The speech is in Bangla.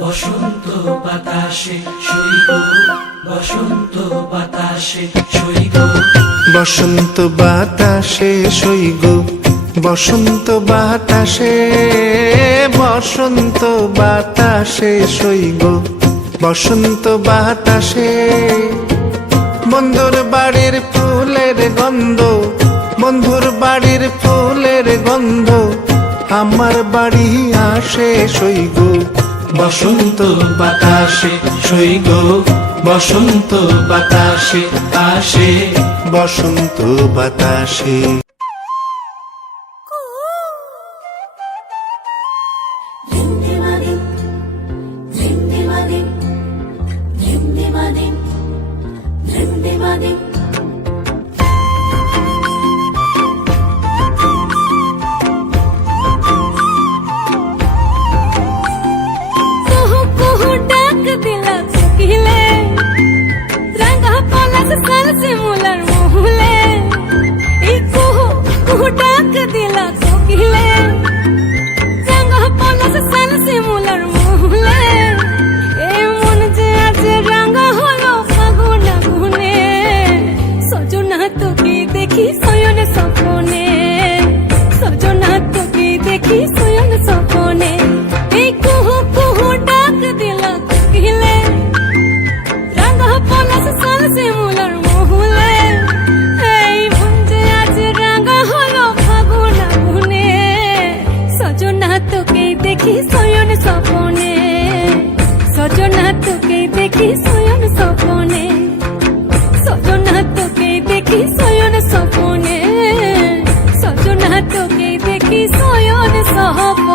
বসন্ত বাতাসে সইব, বসন্ত বাতাসে সইব, বসন্ত বাতাসে সইগ, বসন্ত বাতাসে, বসন্ত বাতাসে সইগ, বসন্ত বাতাসে। বন্ধুর বাড়ির ফুলের গন্ধ, বন্ধুর বাড়ির ফুলের গন্ধ আমার বাড়ি আসে সইগ, বসন্ত বাতাসে সইব, বসন্ত বাতাসে আসে, বসন্ত বাতাসে। সয়ন স্বপনে সজনা তোকে দেখি সয়ন স্বপনে, সজনা তোকে দেখি সয়ন স্বপনে, সজনা তোকে দেখি সয়ন স্বপনে।